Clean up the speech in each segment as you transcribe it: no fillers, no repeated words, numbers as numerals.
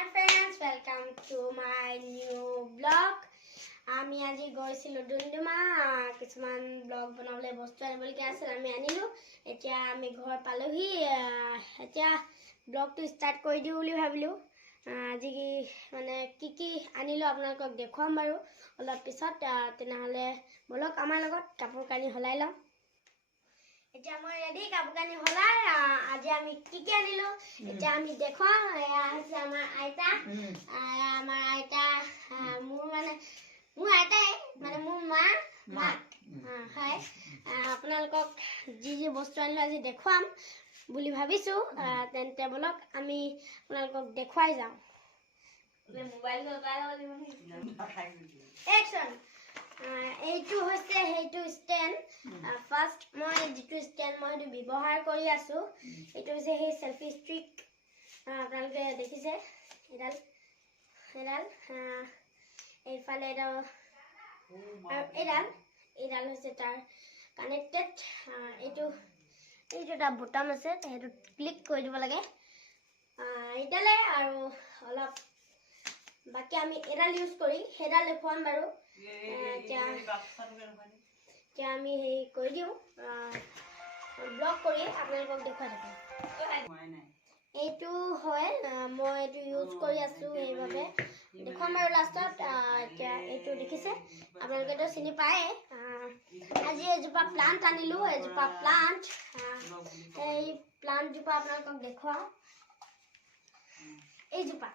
Hi friends, welcome to my new vlog. আমি আজি গৈছিলো ডুমডুমা কিছুমান ব্লগ বনাবলৈ বস্তু আনিবলগীয়া আছিল আমি আনিলো এতিয়া আমি ঘৰ পালোহি এতিয়া ব্লগটো ষ্টাৰ্ট কৰি দিও বুলি ভাবিলো আজি মানে কি আনিলো আপোনালোকক দেখুৱাম বাৰু অলপ পিছত তেনেহলে বলক আমাৰ লগত কাপোৰ কানি হলাই লম এতিয়া মই ৰেডি কাপোৰ কানি হলাই আজি আমি কি আনিলো এতিয়া আমি দেখুৱাম এয়া আছে আমাৰ আইতা মোৰ আইতাই মানে মোৰ মা হয় আপোনালোকক যি বস্তু আনিলো আজি দেখুৱাম বুলি ভাবিছো তেন্তে বলক আমি আপোনালোকক দেখুৱাই যাওঁ মোবাইল একচন এইটো হৈছে হেইটো ষ্টেণ্ড ফাৰ্ষ্ট মই যিটো ষ্টেণ্ড মই ব্যৱহাৰ কৰি আছো এইটো হৈছে সেই সেলফি ষ্টিক আপোনালোকে দেখিছে এডাল এইফালে এডাল হৈছে তাৰ কানেক্টেড এইটো এটা বুটাম আছে সেইটো ক্লিক কৰি দিব লাগে এডালে আৰু অলপ বাকি আমি এডাল ইউজ কৰি হেডাল দেখুৱাম বাৰু এতিয়া আমি হেই কৰি দিও ব্লক কৰি আপোনালোকক দেখুৱাই থাকো এইটো হয় মই এইটো ইউজ কৰি আছো এইভাবে দেখুৱাম বাৰু লাষ্টত এতিয়া এইটো দেখিছে আপোনালোকেতো চিনি পায় আজি এজোপা প্লান্ট আনিলো এজোপা প্লান্ট এই প্লান্ট জোপা আপোনালোকক দেখুৱাও এইজোপা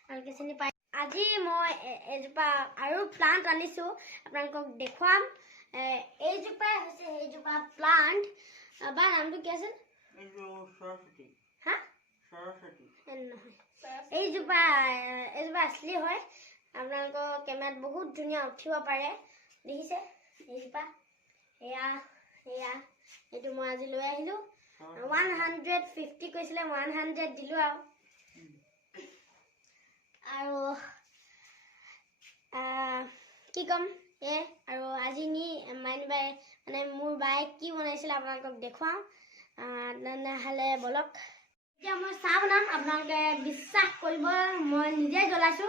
আপোনালোকে চিনি পায় আজি মই এজোপা আৰু প্লান্ট আনিছো আপোনালোকক দেখুৱাম এইজোপা হৈছে এইজোপা প্লান্ট বা নামটো কি আছিল এইজোপা আসলি হয় আপোনালোকৰ কেমেৰাত বহুত ধুনীয়া উঠিব পাৰে দেখিছে এইজোপা এয়া এইটো মই আজি লৈ আহিলো 150 কৈছিলে 100 দিলো আৰু কি কম আৰু আজি মানে মোৰ বাই কি বনাইছিল আপোনালোকক দেখুৱাম নহলে বলক এতিয়া মই চাহ বনাম আপোনালোকে বিশ্বাস কৰিব মই নিজে জ্বলাইছো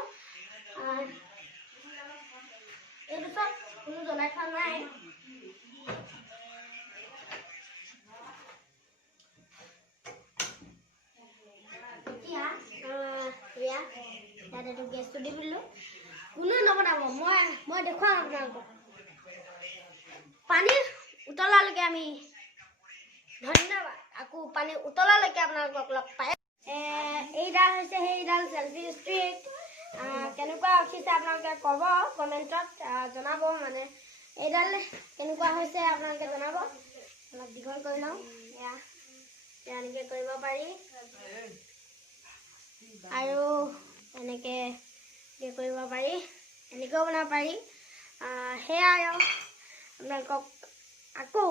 এইটো চব কোনো জ্বলাই থোৱা নাই এতিয়া ইয়াতে গেছটো দি দিলো কোনো নবনাব মই দেখুৱাম আপোনালোকক পানী উতলালৈকে আমি ধন্যবাদ আকৌ পানী উতলালৈকে আপোনালোকক লগ পায় এইডাল হৈছে সেইডাল সেলফি ষ্টিক কেনেকুৱা উঠিছে আপোনালোকে ক'ব কমেণ্টত জনাব মানে এইডাল কেনেকুৱা হৈছে আপোনালোকে জনাব অলপ দীঘল কৰি লওঁ এনেকৈ কৰিব পাৰি আৰু এনেকৈ কৰিব পাৰি এনেকৈও বনাব পাৰি সেয়াই আপোনালোকক আকৌ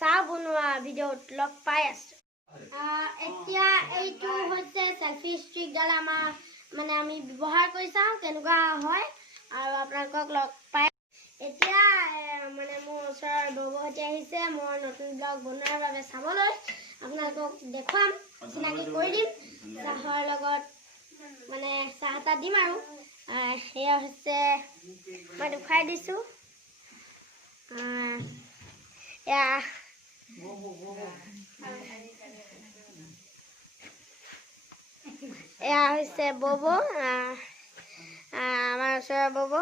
চাহ বনোৱা ভিডিঅ'ত লগ পাই আছো এতিয়া এইটো হৈছে সেলফি ষ্টিকডাল আমাৰ মানে আমি ব্যৱহাৰ কৰি চাওঁ কেনেকুৱা হয় আৰু আপোনালোকক লগ পাই এতিয়া মানে মোৰ ওচৰৰ বৌবহতি আহিছে মই নতুন ব্লগ বনোৱাৰ বাবে চাবলৈ আপোনালোকক দেখুৱাম চিনাকি কৰি দিম চাহৰ লগত মানে চাহ এটা দিম আৰু সেয়া হৈছে মই দেখুৱাই দিছো এয়া হৈছে ববো আমাৰ ওচৰৰ ববো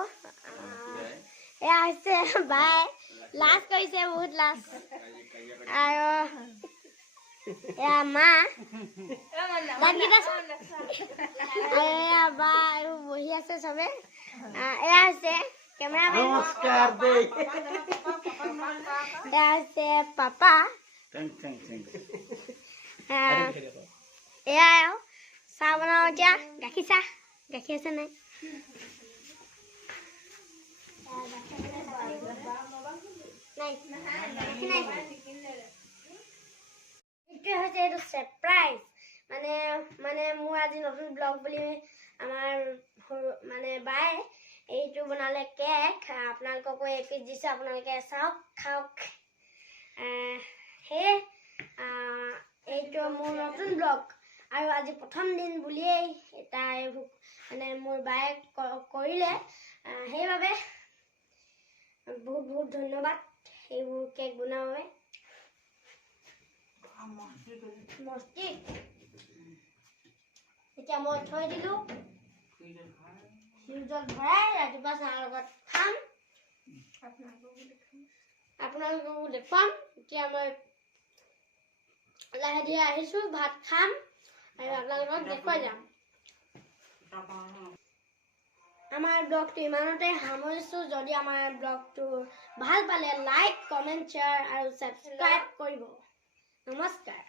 এয়া হৈছে বাই লাজ কৰিছে বহুত লাজ আৰু এয়া মা এয়া বা আৰু বহি আছে চবে এয়া হৈছে কেমেৰামেন নমস্কাৰ দেই এয়া হৈছে পাপা এয়া চাহ বনাও এতিয়া গাখীৰ আছে নাই এইটো সাৰপ্ৰাইজ মানে মোৰ আজি নতুন ব্লগ বুলি আমাৰ মানে বাই এইটো বনালে কেক আপোনালোককো এপিচ দিছে আপোনালোকে চাওক খাওক এইটো মোৰ নতুন ব্লগ আৰু আজি প্ৰথম দিন বুলিয়েই তাই মানে মোৰ বায়ে কৰিলে সেইবাবে বহুত বহুত ধন্যবাদ এইবোৰ কেক বনোৱাৰ বাবে মস্তি এতিয়া মই থৈ দিলোঁ ফ্ৰিজত ভৰাই ৰাতিপুৱা চাহৰ লগত খাম আপোনালোককো দেখুৱাম এতিয়া মই লাহে ধীৰে আহিছোঁ ভাত খাম আৰু আপোনালোকক দেখুৱাই যাম আমাৰ ব্লগটো ইমানতে সামৰিছোঁ যদি আমাৰ ব্লগটো ভাল পালে লাইক কমেণ্ট শ্বেয়াৰ আৰু ছাবস্ক্ৰাইব কৰিব নমস্কাৰ